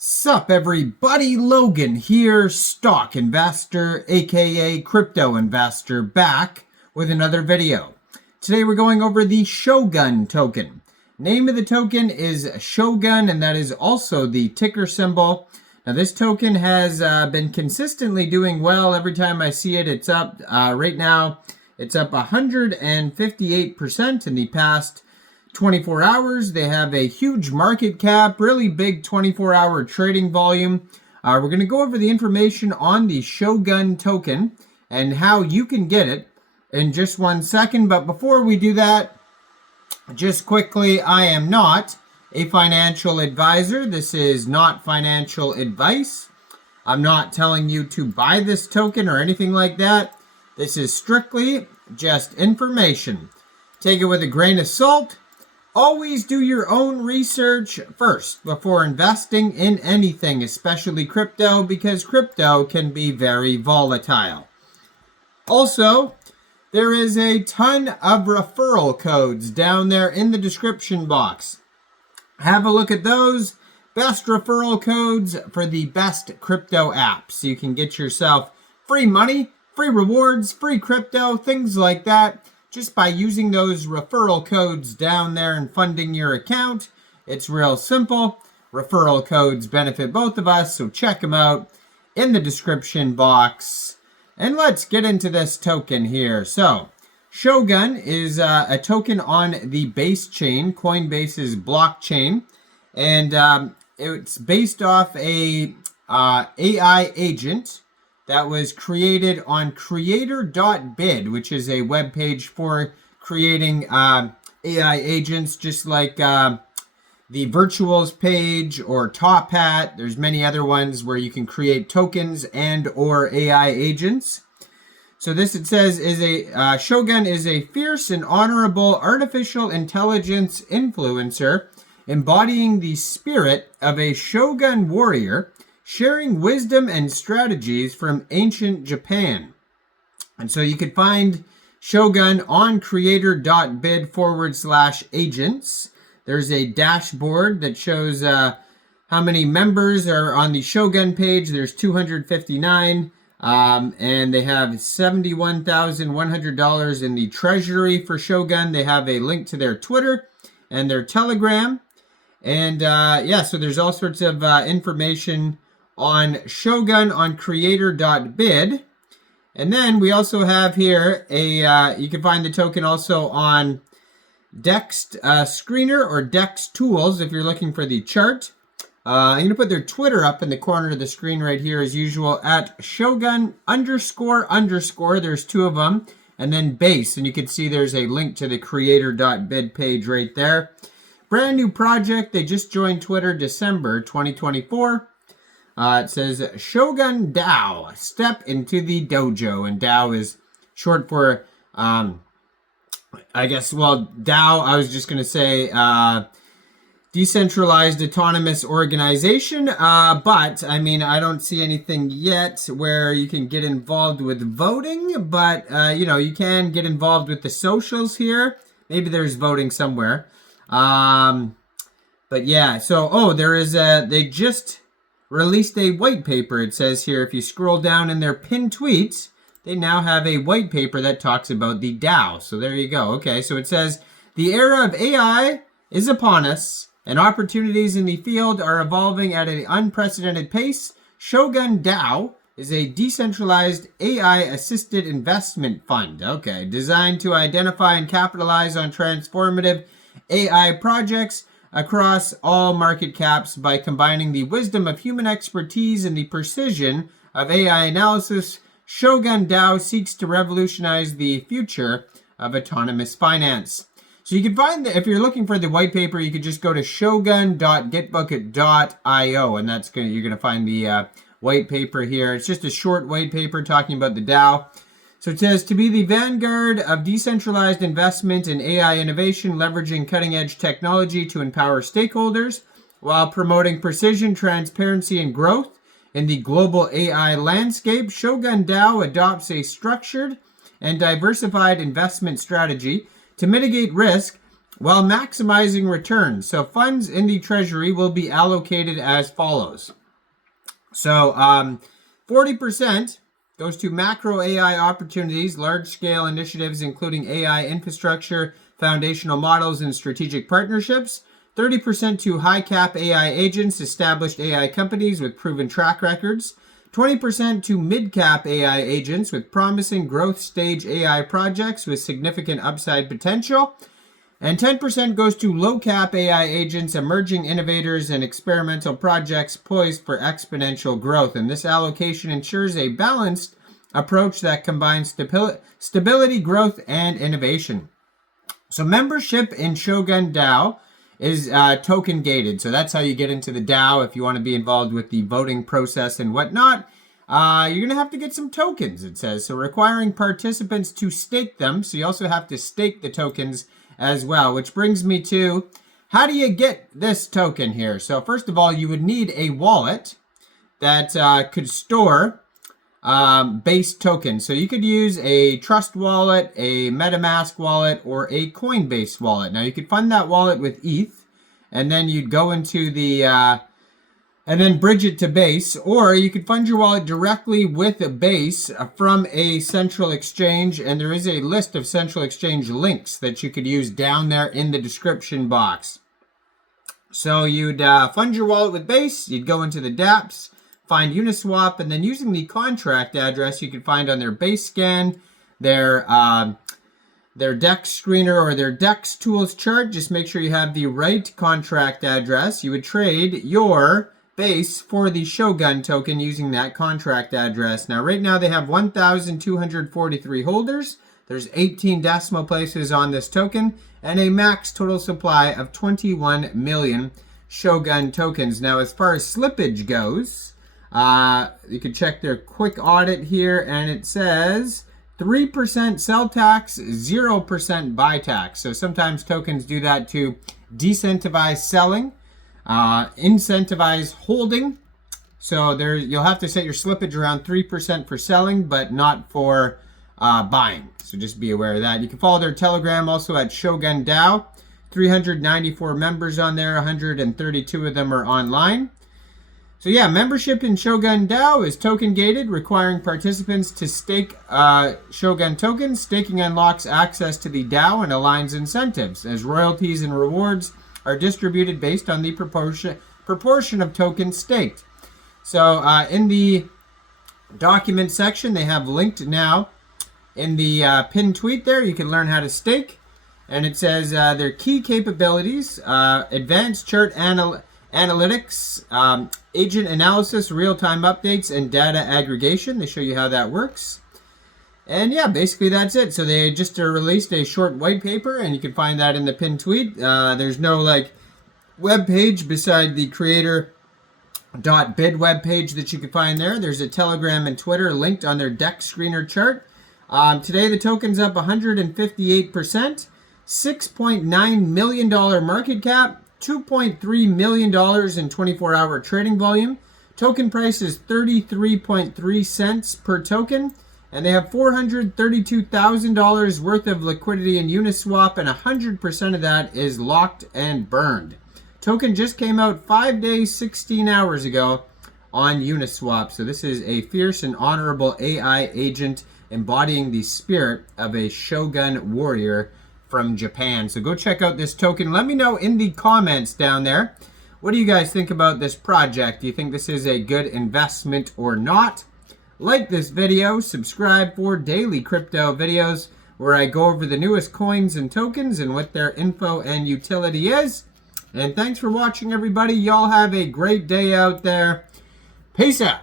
Sup everybody, Logan here, stock investor aka crypto investor, back with another video. Today we're going over the Shogun token. Name of the token is Shogun, and that is also the ticker symbol. Now this token has been consistently doing well. Every time I see it, it's up. Right now it's up 158% in the past 24 hours. They have a huge market cap, really big 24-hour trading volume. We're going to go over the information on the Shogun token and how you can get it in just 1 second. But before we do that, just quickly, I am not a financial advisor. This is not financial advice. I'm not telling you to buy this token or anything like that. This is strictly just information. Take it with a grain of salt. Always do your own research first before investing in anything, especially crypto, because crypto can be very volatile. Also, there is a ton of referral codes down there in the description box. Have a look at those. Best referral codes for the best crypto apps. You can get yourself free money, free rewards, free crypto, things like that, just by using those referral codes down there and funding your account. It's real simple. Referral codes benefit both of us, so check them out in the description box. And let's get into this token here. So, Shogun is a token on the base chain, Coinbase's blockchain, and it's based off a AI agent that was created on creator.bid, which is a web page for creating AI agents, just like the Virtuals page or Top Hat. There's many other ones where you can create tokens and or AI agents. So this, it says, is a Shogun is a fierce and honorable artificial intelligence influencer embodying the spirit of a Shogun warrior, sharing wisdom and strategies from ancient Japan. And so you could find Shogun on creator.bid/agents. There's a dashboard that shows how many members are on the Shogun page. There's 259, and they have $71,100 in the treasury for Shogun. They have a link to their Twitter and their Telegram. And yeah, so there's all sorts of information on Shogun on creator.bid. And then we also have here you can find the token also on Dex Screener or Dex Tools if you're looking for the chart. I'm going to put their Twitter up in the corner of the screen right here as usual at Shogun __. There's two of them. And then base. And you can see there's a link to the creator.bid page right there. Brand new project. They just joined Twitter December 2024. It says Shogun DAO, step into the dojo. And DAO is short for, I guess, well, DAO, I was just going to say decentralized autonomous organization. But, I mean, I don't see anything yet where you can get involved with voting. But, you know, you can get involved with the socials here. Maybe there's voting somewhere. But, yeah, so, there is they just released a white paper. It says here, if you scroll down in their pinned tweets, they now have a white paper that talks about the DAO. So there you go. Okay, so it says, the era of AI is upon us, and opportunities in the field are evolving at an unprecedented pace. Shogun DAO is a decentralized AI-assisted investment fund, okay, designed to identify and capitalize on transformative AI projects across all market caps by combining the wisdom of human expertise and the precision of AI analysis. Shogun DAO seeks to revolutionize the future of autonomous finance. So you can find that if you're looking for the white paper, you could just go to shogun.getbucket.io, and that's you're gonna find the white paper here. It's just a short white paper talking about the DAO. So it says, to be the vanguard of decentralized investment in AI innovation, leveraging cutting-edge technology to empower stakeholders while promoting precision, transparency, and growth in the global AI landscape, Shogun DAO adopts a structured and diversified investment strategy to mitigate risk while maximizing returns. So funds in the treasury will be allocated as follows. So 40% goes to macro AI opportunities, large-scale initiatives including AI infrastructure, foundational models, and strategic partnerships. 30% to high-cap AI agents, established AI companies with proven track records. 20% to mid-cap AI agents with promising growth stage AI projects with significant upside potential. And 10% goes to low-cap AI agents, emerging innovators, and experimental projects poised for exponential growth. And this allocation ensures a balanced approach that combines stability, growth, and innovation. So membership in Shogun DAO is token gated. So that's how you get into the DAO if you want to be involved with the voting process and whatnot. You're going to have to get some tokens, it says. So requiring participants to stake them. So you also have to stake the tokens as well, which brings me to, how do you get this token here? So first of all, you would need a wallet that could store base tokens. So you could use a Trust wallet, a MetaMask wallet, or a Coinbase wallet. Now you could fund that wallet with ETH, and then you'd go into the and then bridge it to Base, or you could fund your wallet directly with a Base from a central exchange, and there is a list of central exchange links that you could use down there in the description box. So you'd fund your wallet with Base, you'd go into the dApps, find Uniswap, and then using the contract address you can find on their Base Scan, their DEX screener, or their DEX tools chart, just make sure you have the right contract address. You would trade your Base for the Shogun token using that contract address. Now, right now they have 1,243 holders. There's 18 decimal places on this token and a max total supply of 21 million Shogun tokens. Now, as far as slippage goes, you can check their quick audit here, and it says 3% sell tax, 0% buy tax. So sometimes tokens do that to decentivize selling, incentivize holding. So there, you'll have to set your slippage around 3% for selling, but not for buying. So just be aware of that. You can follow their Telegram also at Shogun DAO. 394 members on there, 132 of them are online. So yeah, membership in Shogun DAO is token gated, requiring participants to stake Shogun tokens. Staking unlocks access to the DAO and aligns incentives, as royalties and rewards are distributed based on the proportion of tokens staked. So in the document section, they have linked now in the pinned tweet there, you can learn how to stake. And it says their key capabilities, advanced chart analytics, agent analysis, real-time updates, and data aggregation. They show you how that works. And yeah, basically that's it. So they just released a short white paper, and you can find that in the pinned tweet. There's no web page beside the creator.bid web page that you can find there. There's a Telegram and Twitter linked on their DEX screener chart. Today the token's up 158%, $6.9 million market cap, $2.3 million in 24-hour trading volume. Token price is 33.3 cents per token. And they have $432,000 worth of liquidity in Uniswap, and 100% of that is locked and burned. Token just came out 5 days, 16 hours ago on Uniswap. So this is a fierce and honorable AI agent embodying the spirit of a Shogun warrior from Japan. So go check out this token. Let me know in the comments down there, what do you guys think about this project? Do you think this is a good investment or not? Like this video, subscribe for daily crypto videos where I go over the newest coins and tokens and what their info and utility is. And thanks for watching, everybody. Y'all have a great day out there. Peace out.